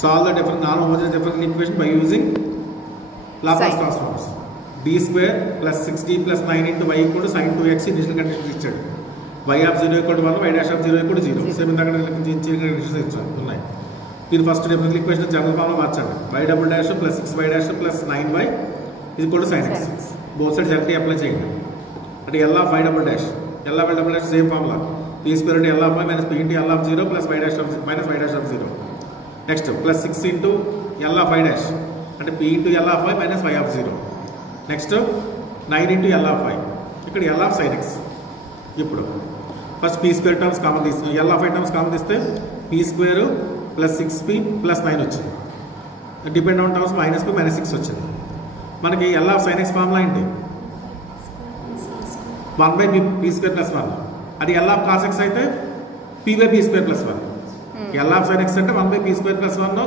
Solve the different non-homogeneous differential equation by using Laplace transforms. D square plus 6d plus 9 into y equal to sin 2x initial conditions ఇచ్చాడు. Y of 0 equal to 1, y dash of 0 equal to 0. Same ఇందాక conditions ఇచ్చాడు ఉన్నాయి. మీరు first differential equation general form లో మార్చండి. y double dash plus 6y dash plus 9y is equal to sin x. Both sides directly apply చేయండి. అంటే L of y double dash same formula. p square into L of y minus p into L of 0 plus y dash of minus y dash of 0. Next plus 6 into L of y dash అంటే p into L of y minus y of 0. Next 9 into L of y ఇక్కడ L of sin x. ఇప్పుడు first p square terms common తీస్తాం. L of y terms common తీస్తే p square plus 6p plus 9 వచ్చింది. Depend on terms minus p minus 6 వచ్చింది. మనకి L of sin x formula ఏంటి? 1/p square plus 1. అది L of cos x అయితే p/p square plus 1. L of sin x అంటే 1/p square plus 1.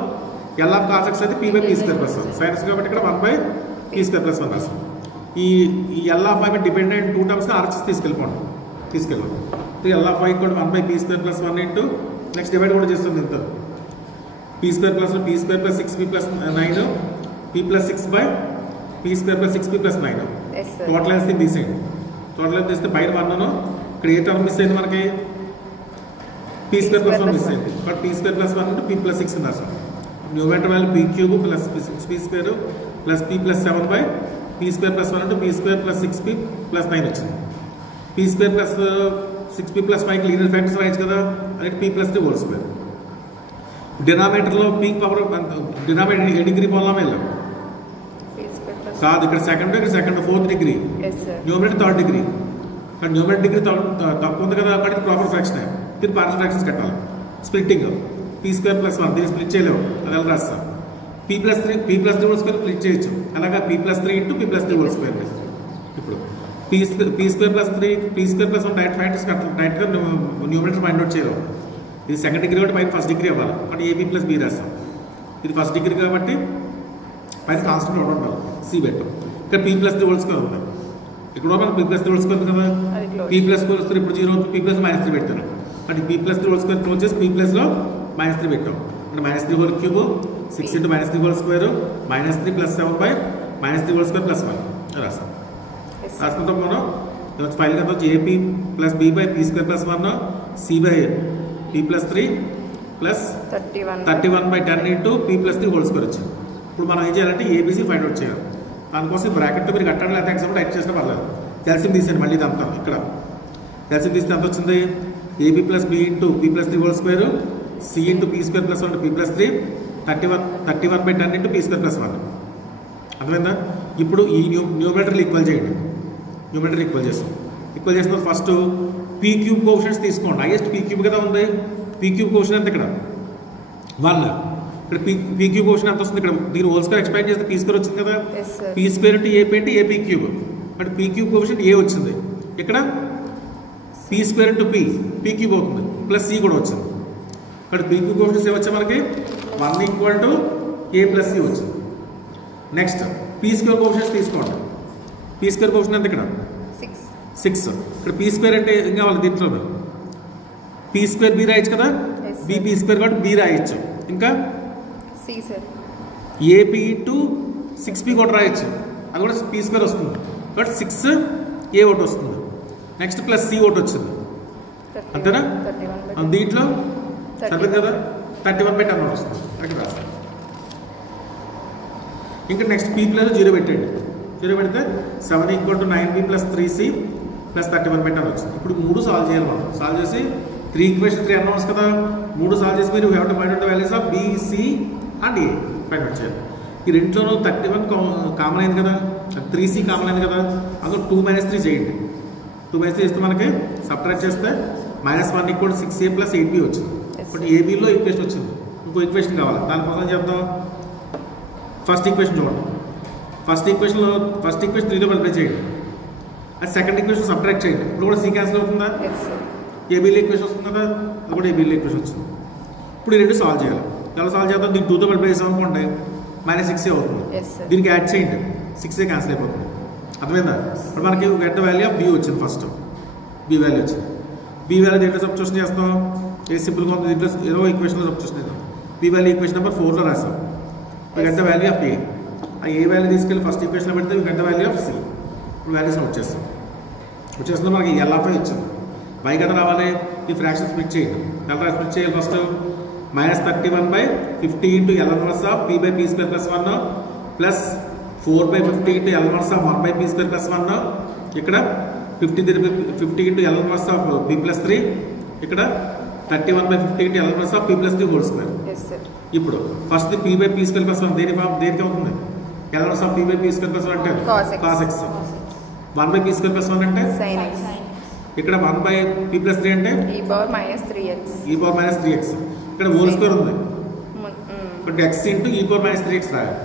L of cos x అయితే p/p square plus 1. sin x కాబట్టి ఇక్కడ 1/p square plus 1 రాస్తాం. ఈ L of y dependent 2 terms ఆర్చ్ తీసుకెళ్ళిపోండి. L of y equal 1/p square plus 1 into next divide కూడా చేస్తుంది ఇంత p square plus p square plus 6p plus 9 p plus 6/p square plus 6p plus 9. Total వేస్తే తీసేయండి. Total అయితే తీస్తే బయట 1 ఇక్కడ ఏ టర్మ్ మిస్ అయింది మనకి? p స్క్వేర్ ప్లస్ 1 మిస్ అయింది. But p square plus 1 into p plus 6 రాసాం. Numerator value p cube plus 6p square plus p plus 7/p square plus 1 into p square plus 6p plus 9 వచ్చింది. p square plus 6p plus 5 linear factors రాయొచ్చు కదా, అంటే p plus 3 whole square. డినామినేటర్లో p power denominator ఏ degree పోలామే కాదు, ఇక్కడ second fourth degree, numerator third degree. కానీ న్యూమరేటర్ డిగ్రీ తక్కువ ఉంది కదా, అక్కడ ప్రాపర్ ఫ్రాక్షన్ దీన్ని పార్షల్ ఫ్రాక్షన్స్ కట్టాలి. స్ప్లిట్టింగ్ p స్క్వేర్ ప్లస్ 1 దీన్ని స్ప్లిట్ చేయలేవు, అది ఎలా రాస్తాం? p plus 3 whole square split చేయొచ్చు. అలాగా p plus 3 into p plus 3 whole square. ఇప్పుడు p square plus 3 p square plus 1 direct factors డైరెక్ట్గా న్యూమరేటర్ ఫైండ్ అవుట్ చేయలేవు. ఇది సెకండ్ డిగ్రీ కాబట్టి పైన ఫస్ట్ డిగ్రీ అవ్వాలి, అంటే ab ప్లస్ b రాస్తాం. ఇది ఫస్ట్ డిగ్రీ కాబట్టి పైన కాన్స్టెంట్ ఒకటి ఉండాలి, c పెట్టాం. ఇక్కడ p ప్లస్ 3 హోల్ స్క్వేర్ ఉంది. ఇక్కడ p ప్లస్ 3 హోల్ స్క్వేర్ ఉంది కదా, p ప్లస్ 4 ఇప్పుడు 0 p ప్లస్ మైనస్ 3 పెడతాను. అంటే p plus 3 whole square close చేసి p ప్లస్లో మైనస్ 3 పెట్టాం. అంటే minus 3 whole cube 6 into minus 3 whole square minus 3 plus 7 minus 3 whole square plus 1 రాస్తాం. రాసుకుంటాం మనం ఫైల్ కదా, ab plus b by p square plus 1 c by p plus 3 plus 31/10 into p plus 3 whole square వచ్చింది. ఇప్పుడు మనం ఏం చేయాలంటే ABC find out చేయాలి. దానికోసం బ్రాకెట్తో మీరు కట్టండి, లేకపోతే ఎగ్జాంపుల్ టైప్ చేసినా పర్లేదు. ఎల్సిఎం తీసేయండి మళ్ళీ ఇదంతా. ఇక్కడ ఎల్సిఎం తీస్తే ఎంత వచ్చింది? ab plus b into p plus 3 whole square c into p square plus 1 p plus 3 31/10 into p square plus 1. అర్థమైందా? ఇప్పుడు ఈ న్యూమరేటర్లు ఈక్వల్ చేయండి. న్యూమరేటర్ ఈక్వల్ చేస్తాం. ఈక్వల్ చేసిన ఫస్ట్ p క్యూబ్ కోషన్స్ తీసుకోండి. హైయెస్ట్ p క్యూబ్ కదా ఉంది. p క్యూబ్ కోషన్ ఎంత? ఇక్కడ 1. ఇక్కడ p క్యూబ్ కోషన్ ఎంత వస్తుంది? ఇక్కడ దీని హోల్ స్క్వేర్ ఎక్స్పాండ్ చేస్తే p స్క్వేర్ వచ్చింది కదా, p స్క్వేర్ ఇంటూ a అంటే a p క్యూబ్, అంటే p క్యూబ్ కోషన్ a వచ్చింది. ఇక్కడ p square into p cube అవుతుంది, ప్లస్ c కూడా వచ్చింది. ఇక్కడ p క్యూబ్ కోషన్స్ ఏ వచ్చాయి మనకి? 1 equal to a plus c వచ్చింది. నెక్స్ట్ p స్క్వేర్ కోషన్స్ తీసుకోండి. p స్క్వేర్ కోషన్ ఎంత? ఇక్కడ 6. ఇక్కడ p స్క్వేర్ అంటే ఏం కావాలి దీంట్లో? p స్క్వేర్ b రాయొచ్చు కదా, p స్క్వేర్ కాబట్టి b రాయొచ్చు. ఇంకా ఏపీ ఇంటూ 6p కూడా రాయొచ్చు, అది కూడా p స్క్వేర్ వస్తుంది కాబట్టి 6a ఒకటి వస్తుంది. నెక్స్ట్ ప్లస్ c ఒకటి వచ్చింది, అంతేనా? దీంట్లో సరిపోతుంది కదా, 31/10 వస్తుంది. అక్కడ రాస్తాం. ఇంకా నెక్స్ట్ p ప్లస్ 0 పెట్టండి. 0 పెడితే 7 equal to 9b plus 3c plus 31/10 వచ్చింది. ఇప్పుడు 3 సాల్వ్ చేయాలి మనం. సాల్వ్ చేసి 3 ఈక్వేషన్ 3 అన్నౌన్స్ కదా, 3 సాల్వ్ చేసి మీరు have to find out the values of b, c and a find out చేయాలి. ఈ రెండులోనూ 31 కామన్ అయింది కదా, 3c కామన్ అయింది కదా, అందులో 2 - 3 చేయండి. 2 - 3 చేస్తే మనకి సబ్ట్రాక్ట్ చేస్తే -1 ఈక్వల్ 6a ప్లస్ 8b వచ్చింది. ఇప్పుడు ఏబీలో ఈక్వేషన్ వచ్చింది. ఇంకో ఈక్వేషన్ కావాలి, దానికోసం చేద్దాం. ఫస్ట్ ఈక్వేషన్ చూడండి. ఫస్ట్ ఈక్వేషన్ 3తో మల్టిప్లై చేయండి. అది సెకండ్ ఈక్వేషన్ సబ్ట్రాక్ట్ చేయండి. ఇప్పుడు కూడా c క్యాన్సిల్ అవుతుందా? ఏబీలో ఈక్వేషన్ వస్తుంది కదా, అది కూడా ఏబీలో ఈక్వేషన్ వచ్చింది. ఇప్పుడు ఈ రెండు సాల్వ్ చేయాలి. ఎలా సాల్వ్ చేద్దాం? దీన్ని 2తో మల్టిప్లై చేసాం అనుకోండి, -6a అవుతుంది. దీనికి యాడ్ చేయండి, 6a క్యాన్సిల్ అయిపోతుంది. అర్థమైందా? ఇప్పుడు మనకి గెట్ వాల్యూ ఆఫ్ b వచ్చింది. ఫస్ట్ b వాల్యూ వచ్చింది. b వాల్యూ దీంట్లో సబ్స్టిట్యూషన్ చేస్తాం. ఏ సింపుల్గా ఉంది, దీంట్లో ఏదో ఈక్వేషన్లో సబ్స్టిట్యూషన్ చేద్దాం. పీ వాల్యూ ఈక్వేషన్ నెంబర్ 4లో రాసాం. మీకు ఎంత వాల్యూ ఆఫ్ ఏ, ఆ ఏ వాల్యూ తీసుకెళ్ళి ఫస్ట్ ఈక్వేషన్లో పెడితే మీకు ఎంత వాల్యూ ఆఫ్ సి. ఇప్పుడు వాల్యూస్ వచ్చేస్తుంది మనకి ఎల్ఆఫ్ ఇచ్చింది. వై కదా రావాలి, ఈ ఫ్రాక్షన్ స్ప్లిట్ చేయండి. ఎలా స్ప్లిట్ చేయాలి first, -31/50 × L1 of p by p square plus 1 plus 4/50 × L1 of 1/p square plus 1. ఇక్కడ 50 × L1 ఆఫ్ p ప్లస్ 3. ఇక్కడ 31/50 × L1 of p plus 3 whole square. ఇప్పుడు first p by p square plus 1 దేనికి అవుతుంది, L1 of p by p square plus 1 అంటే cos x, 1/p square plus 1 అంటే sin x. ఇక్కడ 1/p plus 3 అంటే e power -3x. ఇక్కడ whole square ఉంది, but x × e power -3x రాయాలి.